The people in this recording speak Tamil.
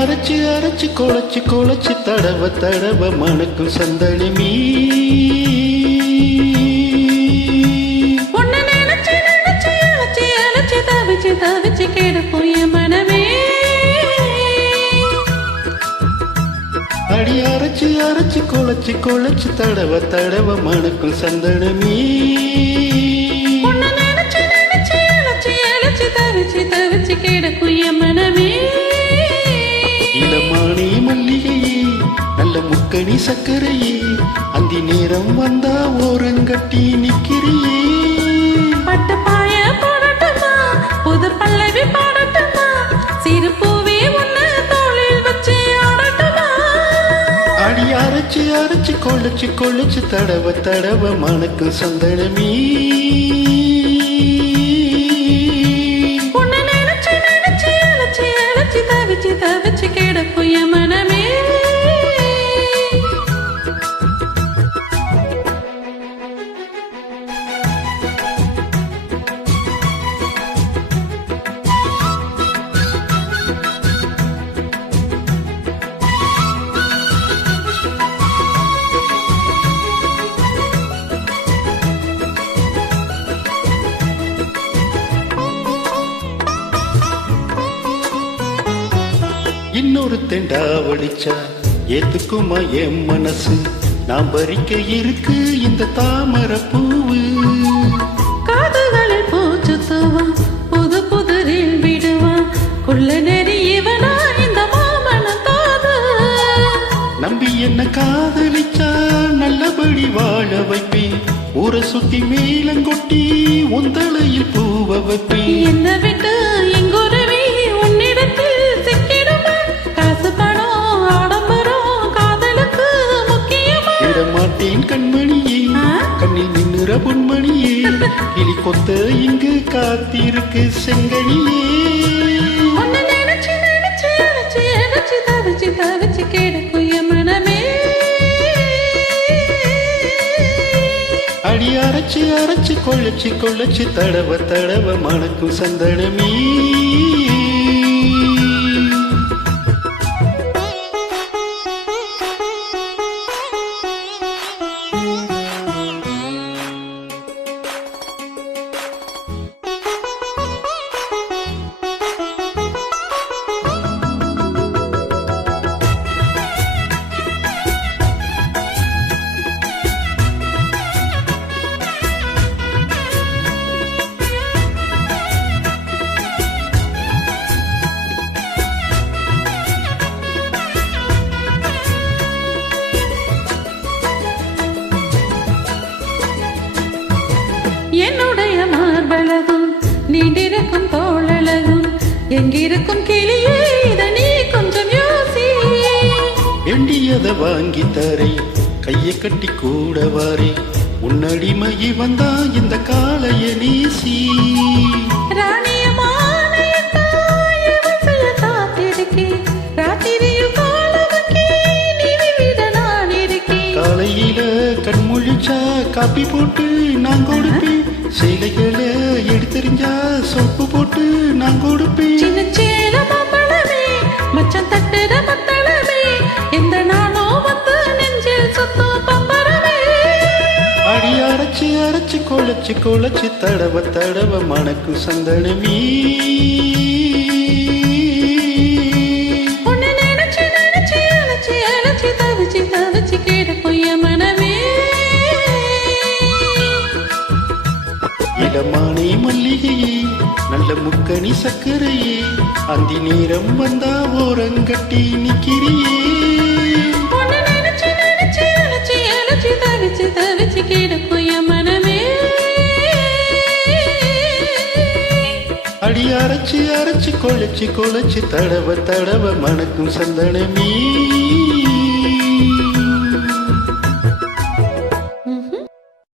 அரைச்சு அரைச்சு குழச்சு குழச்சு தடவ தடவ மணக்கும் சந்தனமே. உன்னை நினைச்சு நினைச்சு அழைச்சு அழைச்சு தவிச்சு தவிச்சு கெடுக்கும் என் மனமே. அடி அரைச்சு அரைச்சு குழச்சு குழச்சு தடவ தடவ மணக்கும் சந்தனமே. உன்னை நினைச்சு நினைச்சு அழைச்சு அழைச்சு தவிச்சு தவிச்சு கெடுக்கும் என் மனமே. இளமானே மல்லிகையே நல்ல முக்கணி சக்கரையே அந்தி நேரம் வந்தா ஓரங்கட்டி நிக்கிறியே. பட்டு பாய போடட்டுமா புது பல்லவி பாடட்டுமா சிறு பூவே உன்னை தோளில் வச்சு ஆடட்டுமா. அடி அரைச்சு அரைச்சு கொழுச்சு கொழுச்சு தடவ தடவ மணக்கும் சந்தனமே. உன்னை நினைச்சு நினைச்சு அழைச்சு அழைச்சு தவிச்சு தவிச்சு கிடக்கும் என் மனமே. இன்னொரு தெண்டா வடிச்சா ஏத்துக்குமா என் மனசு நாம் பறிக்க இருக்கு இந்த தாமரை பூவு. காதுகளில் பூச்சுத்துவான் புது புதுரில் விடுவான் குள்ள நெறி இவனா இந்த மாமனம் காது. நம்பி என்ன காதலிச்சா நல்லபடி வாழ வைப்பேன். ஊரை சுத்தி மேலங்கொட்டி உந்தளையில் பூவ வைப்பேன். என்ன விட்டு எங்குருவி உன்னிடத்தில் சிக்கிடுமா காசு பணம் ஆடம்பரம் காதலுக்கு முக்கியமா. விடமாட்டேன் கண்மணியே கண்ணில் நின்னுற பொன்மணியே கிளி கொத்த இங்கு காத்திருக்கு செங்கனியே. உன்னை நினைச்சு நினைச்சு அழைச்சு அழைச்சு தவிச்சு தவிச்சு கிடக்கும் என் மனமே. அடி அரைச்சு அரைச்சு கொள்ளச்சு கொள்ளச்சு தடவ தடவ மணக்கும் சந்தனமே. என்னுடைய மார்பழகும் நீண்டிருக்கும் தோளழகும் எங்கிருக்கும் கிளியே இத நீ கொஞ்சம் யோசி. எண்டியத வாங்கி தரை கையை கட்டி கூட வாரே உன்னடிமை வந்தா இந்த காலைய நீசி. ராணியமான காத்திருக்கேன் ராத்திரியும் காலமுக்கே நீவிட நான் இருக்கேன். காலையில கண்மொழிச்சா காப்பி போட்டு நான் கொடுப்பேன். சேலைகளை எடுத்தறிஞ்சா சொப்பு போட்டு நான் கொடுப்பேன். சின்ன சேல மாம்பழமே மச்சம் தட்டுற மத்தளமே எந்த நானோ வந்து நெஞ்சில் சுத்தம் பம்பரமே. அடி அரைச்சு அரைச்சு கொழச்சு கொழச்சு தடவ தடவ மணக்கும் சந்தனமே. உன்னை நினைச்சு நினைச்சு அழைச்சு அழைச்சு தவிச்சு தவிச்சு கிடக்கும் என் மனமே. இளமானே மல்லிகையே நல்ல முக்கணி சக்கரையே அந்தி நேரம் வந்தா ஓரங்கட்டி நிக்கிறியே. உன்னை நினைச்சு நினைச்சு அழைச்சு அழைச்சு தவிச்சு தவிச்சு கிடக்கும் என் மனமே. அடி அரைச்சு அரைச்சு கொழச்சு கொழச்சு தடவ தடவ மணக்கும் சந்தனமே.